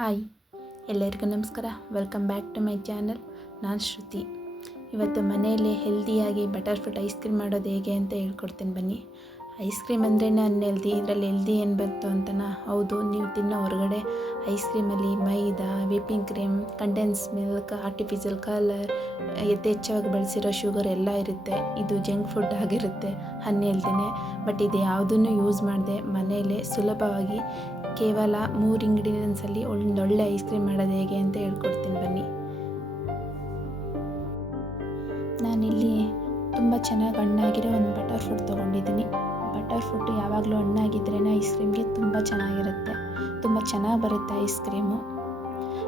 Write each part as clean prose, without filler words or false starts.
Hi, ಎಲ್ಲರಿಗೂ ನಮಸ್ಕಾರ. Welcome back to my channel. ನಾನು ಶ್ರುತಿ. ಇವತ್ತು ಮನೆಯಲ್ಲಿ ಹೆಲ್ದಿಯಾಗಿ ಬಟರ್ ಫ್ರೂಟ್ ಐಸ್ ಕ್ರೀಮ್ ಮಾಡೋದು ಹೇಗೆ ಅಂತ ಹೇಳ್ಕೊಡ್ತೀನಿ ಬನ್ನಿ. ಐಸ್ ಕ್ರೀಮ್ ಅಂದ್ರೇ ಅನ್ಹೆಲ್ದಿ, ಇದರಲ್ಲಿ ಹೆಲ್ದಿ ಏನು ಬಂತು ಅಂತನಾ? ಹೌದು, ನೀವು ತಿನ್ನೋ ಹೊರಗಡೆ ಐಸ್ ಕ್ರೀಮಲ್ಲಿ maida, whipping cream, condense milk, artificial colour, ಯಥೇಚ್ಛವಾಗಿ ಬಳಸಿರೋ ಶುಗರ್ ಎಲ್ಲ ಇರುತ್ತೆ. ಇದು ಜಂಕ್ ಫುಡ್ ಆಗಿರುತ್ತೆ, ಅನ್ಹೆಲ್ದಿನೇ. ಬಟ್ ಇದು ಯಾವುದನ್ನು ಯೂಸ್ ಮಾಡದೆ ಮನೆಯಲ್ಲೇ ಸುಲಭವಾಗಿ ಕೇವಲ 3 ಇಂಗ್ರೀಡಿಯೆಂಟ್ಸಲ್ಲಿ ಒಳ್ಳೊಳ್ಳೆ ಐಸ್ ಕ್ರೀಮ್ ಮಾಡೋದು ಹೇಗೆ ಅಂತ ಹೇಳ್ಕೊಡ್ತೀನಿ ಬನ್ನಿ. ನಾನಿಲ್ಲಿ ತುಂಬ ಚೆನ್ನಾಗಿ ಹಣ್ಣಾಗಿರೋ ಒಂದು ಬಟರ್ ಫ್ರೂಟ್ ತೊಗೊಂಡಿದ್ದೀನಿ. ಬಟರ್ ಫ್ರೂಟ್ ಯಾವಾಗಲೂ ಹಣ್ಣಾಗಿದ್ರೇ ಐಸ್ ಕ್ರೀಮ್ಗೆ ತುಂಬ ಚೆನ್ನಾಗಿರುತ್ತೆ, ತುಂಬ ಚೆನ್ನಾಗಿ ಬರುತ್ತೆ ಐಸ್ ಕ್ರೀಮು.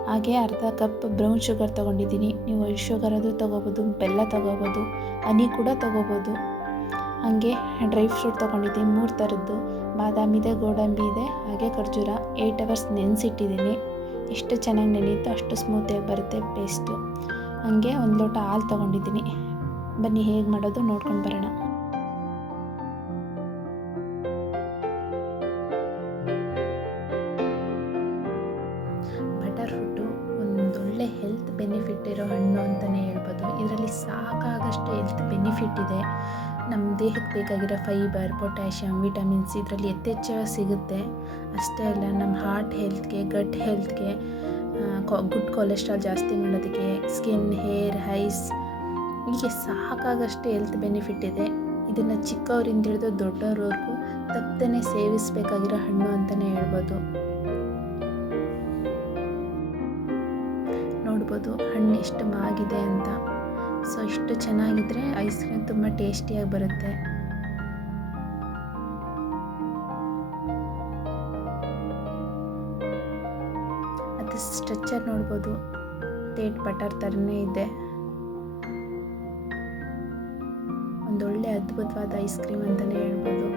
ಹಾಗೆ ಅರ್ಧ ಕಪ್ ಬ್ರೌನ್ ಶುಗರ್ ತೊಗೊಂಡಿದ್ದೀನಿ. ನೀವು ವೈಟ್ ಶುಗರ್ ಅದು ತೊಗೋಬೋದು, ಬೆಲ್ಲ ತೊಗೋಬೋದು, ಹನಿ ಕೂಡ ತೊಗೋಬೋದು. ಹಾಗೆ ಡ್ರೈ ಫ್ರೂಟ್ ತೊಗೊಂಡಿದ್ದೀನಿ 3 ಥರದ್ದು. ಬಾದಾಮಿ ಇದೆ, ಗೋಡಂಬಿ ಇದೆ, ಹಾಗೆ ಖರ್ಜೂರ. 8 ಅವರ್ಸ್ ನೆನೆಸಿಟ್ಟಿದ್ದೀನಿ. ಎಷ್ಟು ಚೆನ್ನಾಗಿ ನೆನೆಯುತ್ತೋ ಅಷ್ಟು ಸ್ಮೂತಾಗಿ ಬರುತ್ತೆ ಪೇಸ್ಟು. ಹಾಗೆ 1 ಲೋಟ ಹಾಲು ತೊಗೊಂಡಿದ್ದೀನಿ. ಬನ್ನಿ ಹೇಗೆ ಮಾಡೋದು ನೋಡ್ಕೊಂಡು ಬರೋಣ. ಬಟರ್ ಫ್ರೂಟು ಒಂದೊಳ್ಳೆ ಹೆಲ್ತ್ ಬೆನಿಫಿಟ್ ಇರೋ ಹಣ್ಣು ಅಂತಲೇ ಹೇಳ್ಬೋದು. ಇದರಲ್ಲಿ ಸಾಕಾಗಷ್ಟು ಹೆಲ್ತ್ ಬೆನಿಫಿಟ್ ಇದೆ. ನಮ್ಮ ದೇಹಕ್ಕೆ ಬೇಕಾಗಿರೋ ಫೈಬರ್, ಪೊಟ್ಯಾಷಿಯಮ್, ವಿಟಮಿನ್ಸ್ ಇದರಲ್ಲಿ ಯಥೇಚ್ಛವಾಗಿ ಸಿಗುತ್ತೆ. ಅಷ್ಟೇ ಅಲ್ಲ, ನಮ್ಮ ಹಾರ್ಟ್ ಹೆಲ್ತ್ಗೆ, ಗಟ್ ಹೆಲ್ತ್ಗೆ, ಗುಡ್ ಕೊಲೆಸ್ಟ್ರಾಲ್ ಜಾಸ್ತಿ ಮಾಡೋದಕ್ಕೆ, ಸ್ಕಿನ್, ಹೇರ್, ಐಸ್, ಹೀಗೆ ಸಾಕಾಗಷ್ಟು ಹೆಲ್ತ್ ಬೆನಿಫಿಟ್ ಇದೆ. ಇದನ್ನು ಚಿಕ್ಕವರಿಂದ ಹಿಡಿದು ದೊಡ್ಡವ್ರವರೆಗೂ ತಪ್ಪದೇ ಸೇವಿಸಬೇಕಾಗಿರೋ ಹಣ್ಣು ಅಂತಲೇ ಹೇಳ್ಬೋದು. ನೋಡ್ಬೋದು ಹಣ್ಣು ಎಷ್ಟು ಮಾಗಿದೆ ಅಂತ. ಸೊ ಇಷ್ಟು ಚೆನ್ನಾಗಿದ್ದರೆ ಐಸ್ ಕ್ರೀಮ್ ತುಂಬ ಟೇಸ್ಟಿಯಾಗಿ ಬರುತ್ತೆ. ಅದು ಸ್ಟ್ರಕ್ಚರ್ ನೋಡ್ಬೋದು, ಡೇಟ್ ಬಟರ್ ಥರನೇ ಇದೆ. ಒಂದೊಳ್ಳೆ ಅದ್ಭುತವಾದ ಐಸ್ ಕ್ರೀಮ್ ಅಂತಲೇ ಹೇಳ್ಬೋದು.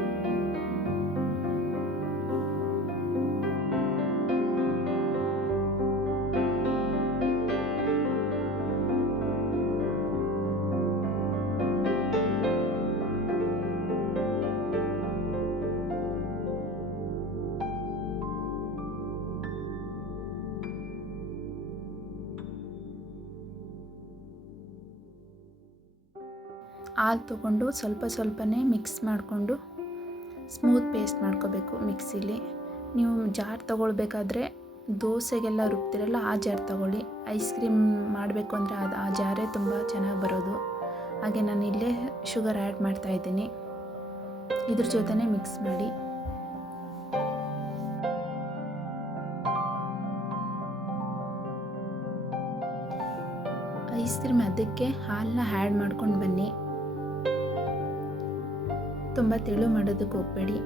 ಹಾಲು ತೊಗೊಂಡು ಸ್ವಲ್ಪನೇ ಮಿಕ್ಸ್ ಮಾಡಿಕೊಂಡು ಸ್ಮೂತ್ ಪೇಸ್ಟ್ ಮಾಡ್ಕೋಬೇಕು ಮಿಕ್ಸಿಲಿ. ನೀವು ಜಾರ್ ತೊಗೊಳ್ಬೇಕಾದ್ರೆ ದೋಸೆಗೆಲ್ಲ ರುಬ್ತಿರಲ್ಲ ಆ ಜಾರ್ ತೊಗೊಳ್ಳಿ. ಐಸ್ ಕ್ರೀಮ್ ಮಾಡಬೇಕು ಅಂದರೆ ಆ ಜಾರೇ ತುಂಬ ಚೆನ್ನಾಗಿ ಬರೋದು. ಹಾಗೆ ನಾನು ಇಲ್ಲೇ ಶುಗರ್ ಆ್ಯಡ್ ಮಾಡ್ತಾಯಿದ್ದೀನಿ. ಇದ್ರ ಜೊತೆನೇ ಮಿಕ್ಸ್ ಮಾಡಿ. ಐಸ್ ಕ್ರೀಮ್ ಅದಕ್ಕೆ ಹಾಲನ್ನ ಆ್ಯಡ್ ಮಾಡ್ಕೊಂಡು ಬನ್ನಿ. ತುಂಬ ತೆಳು ಮಾಡೋದಕ್ಕೆ ಹೋಗಬೇಡಿ.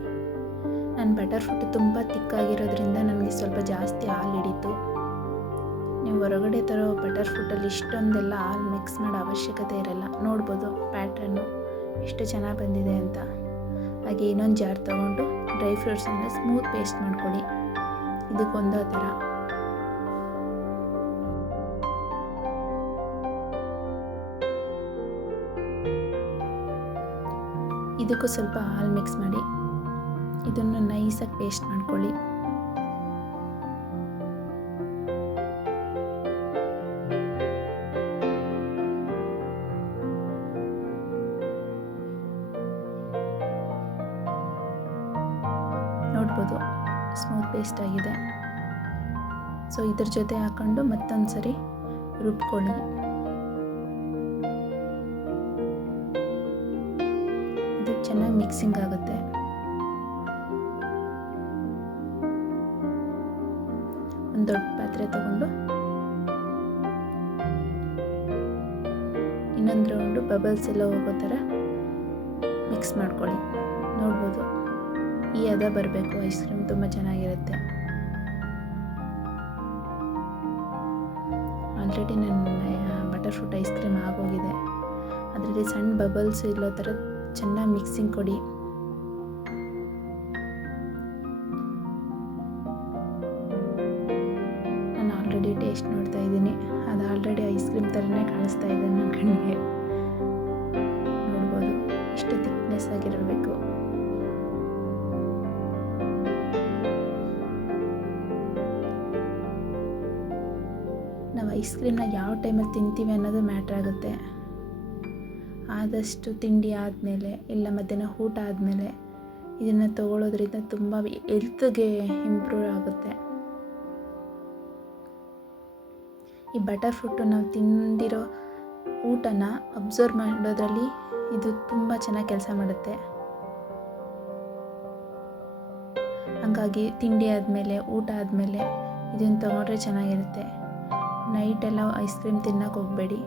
ನನ್ನ ಬಟರ್ ಫ್ರೂಟ್ ತುಂಬ ತಿಕ್ಕಾಗಿರೋದ್ರಿಂದ ನನಗೆ ಸ್ವಲ್ಪ ಜಾಸ್ತಿ ಹಾಲು ಹಿಡಿತು. ನೀವು ಹೊರಗಡೆ ತರೋ ಬಟರ್ ಫ್ರೂಟಲ್ಲಿ ಇಷ್ಟೊಂದೆಲ್ಲ ಹಾಲು ಮಿಕ್ಸ್ ಮಾಡೋ ಅವಶ್ಯಕತೆ ಇರಲ್ಲ. ನೋಡ್ಬೋದು ಪ್ಯಾಟ್ರನ್ನು ಎಷ್ಟು ಚೆನ್ನಾಗಿ ಬಂದಿದೆ ಅಂತ. ಹಾಗೆ ಇನ್ನೊಂದು ಜಾರ್ ತೊಗೊಂಡು ಡ್ರೈ ಫ್ರೂಟ್ಸನ್ನು ಸ್ಮೂತ್ ಪೇಸ್ಟ್ ಮಾಡ್ಕೊಳ್ಳಿ. ಇದಕ್ಕೊಂದೋ ಥರ. ಇದಕ್ಕೂ ಸ್ವಲ್ಪ ಹಾಲು ಮಿಕ್ಸ್ ಮಾಡಿ ಇದನ್ನು ನೈಸಾಗಿ ಪೇಸ್ಟ್ ಮಾಡ್ಕೊಳ್ಳಿ. ನೋಡ್ಬೋದು ಸ್ಮೂತ್ ಪೇಸ್ಟ್ ಆಗಿದೆ. ಸೊ ಇದ್ರ ಜೊತೆ ಹಾಕೊಂಡು ಮತ್ತೊಂದು ಸರಿ ರುಬ್ಕೊಳ್ಳಿ. ಚೆನ್ನಾಗಿ ಮಿಕ್ಸಿಂಗ್ ಆಗುತ್ತೆ. ಒಂದು ದೊಡ್ಡ ಪಾತ್ರೆ ತಗೊಂಡು ಇನ್ನೊಂದು ರೌಂಡು ಬಬಲ್ಸ್ ಎಲ್ಲ ಹೋಗೋ ಥರ ಮಿಕ್ಸ್ ಮಾಡ್ಕೊಳ್ಳಿ. ನೋಡ್ಬೋದು ಈ ಹದ ಬರಬೇಕು. ಐಸ್ ಕ್ರೀಮ್ ತುಂಬ ಚೆನ್ನಾಗಿರುತ್ತೆ. ಆಲ್ರೆಡಿ ನನ್ನ ಬಟರ್ ಫ್ರೂಟ್ ಐಸ್ ಕ್ರೀಮ್ ಆಗೋಗಿದೆ. ಅದರಲ್ಲಿ ಸಣ್ಣ ಬಬಲ್ಸ್ ಇಲ್ಲೋ ಥರ ಚೆನ್ನಾಗಿ ಮಿಕ್ಸಿಂಗ್ ಕೊಡಿ. ನಾನು ಆಲ್ರೆಡಿ ಟೇಸ್ಟ್ ನೋಡ್ತಾ ಇದ್ದೀನಿ. ಅದು ಆಲ್ರೆಡಿ ಐಸ್ ಕ್ರೀಮ್ ಥರನೇ ಕಾಣಿಸ್ತಾ ಇದೆ ನನ್ನ ಕಣ್ಣಿಗೆ. ನೋಡ್ಬೋದು ಇಷ್ಟು ಥಿಕ್ನೆಸ್ ಆಗಿರಬೇಕು. ನಾವು ಐಸ್ ಕ್ರೀಮ್ನ ಯಾವ ಟೈಮಲ್ಲಿ ತಿಂತೀವಿ ಅನ್ನೋದು ಮ್ಯಾಟ್ರ್ ಆಗುತ್ತೆ. ಆದಷ್ಟು ತಿಂಡಿ ಆದಮೇಲೆ ಇಲ್ಲ ಮಧ್ಯಾಹ್ನ ಊಟ ಆದಮೇಲೆ ಇದನ್ನು ತಗೊಳ್ಳೋದ್ರಿಂದ ತುಂಬ ಹೆಲ್ತ್ಗೆ ಇಂಪ್ರೂವ್ ಆಗುತ್ತೆ. ಈ ಬಟರ್ ಫ್ರೂಟು ನಾವು ತಿಂದಿರೋ ಊಟನ ಅಬ್ಸರ್ವ್ ಮಾಡೋದ್ರಲ್ಲಿ ಇದು ತುಂಬ ಚೆನ್ನಾಗಿ ಕೆಲಸ ಮಾಡುತ್ತೆ. ಹಾಗಾಗಿ ತಿಂಡಿ ಆದಮೇಲೆ ಊಟ ಆದಮೇಲೆ ಇದನ್ನು ತೊಗೊಂಡ್ರೆ ಚೆನ್ನಾಗಿರುತ್ತೆ. ನೈಟೆಲ್ಲ ಐಸ್ ಕ್ರೀಮ್ ತಿನ್ನೋಕೆ ಹೋಗಬೇಡಿ.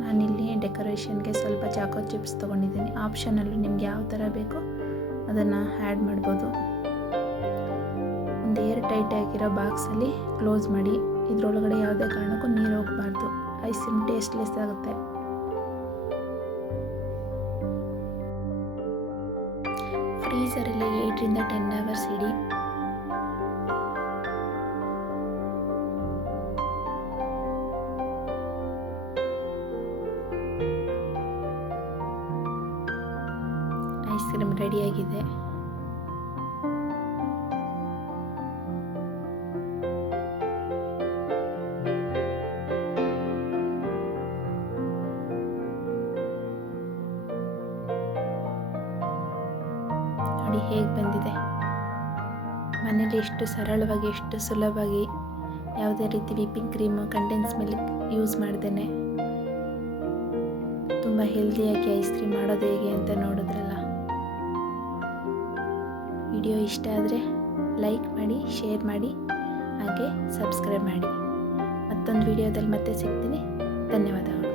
ನಾನಿಲ್ಲಿ ಡೆಕೋರೇಷನ್ಗೆ ಸ್ವಲ್ಪ ಚಾಕೋ ಚಿಪ್ಸ್ ತೊಗೊಂಡಿದ್ದೀನಿ. ಆಪ್ಷನಲ್ಲೂ ನಿಮ್ಗೆ ಯಾವ ಥರ ಬೇಕೋ ಅದನ್ನು ಆ್ಯಡ್ ಮಾಡ್ಬೋದು. ಒಂದು ಏರ್ ಟೈಟ್ ಆಗಿರೋ ಬಾಕ್ಸಲ್ಲಿ ಕ್ಲೋಸ್ ಮಾಡಿ. ಇದರೊಳಗಡೆ ಯಾವುದೇ ಕಾರಣಕ್ಕೂ ನೀರು ಹೋಗಬಾರ್ದು. ಐಸ್ ಕ್ರೀಮ್ ಟೇಸ್ಟ್ಲೆಸ್ ಆಗುತ್ತೆ. ಫ್ರೀಝರಲ್ಲಿ 8ರಿಂದ 10 ಅವರ್ಸ್ ಇಡಿ. ಐಸ್ ಕ್ರೀಮ್ ರೆಡಿಯಾಗಿದೆ. ನೋಡಿ ಹೇಗೆ ಬಂದಿದೆ. ಮನೇಲಿ ಎಷ್ಟು ಸರಳವಾಗಿ ಎಷ್ಟು ಸುಲಭವಾಗಿ ಯಾವುದೇ ರೀತಿ whipping cream condense milk use ಮಾಡ್ದೇನೆ ತುಂಬ ಹೆಲ್ದಿಯಾಗಿ ಐಸ್ ಕ್ರೀಮ್ ಮಾಡೋದು ಹೇಗೆ ಅಂತ ನೋಡಿದ್ರಲ್ಲ. ವಿಡಿಯೋ ಇಷ್ಟ ಆದರೆ ಲೈಕ್ ಮಾಡಿ, ಶೇರ್ ಮಾಡಿ, ಹಾಗೆ ಸಬ್ಸ್ಕ್ರೈಬ್ ಮಾಡಿ. ಮತ್ತೊಂದು ವಿಡಿಯೋದಲ್ಲಿ ಮತ್ತೆ ಸಿಗ್ತೀನಿ. ಧನ್ಯವಾದಗಳು.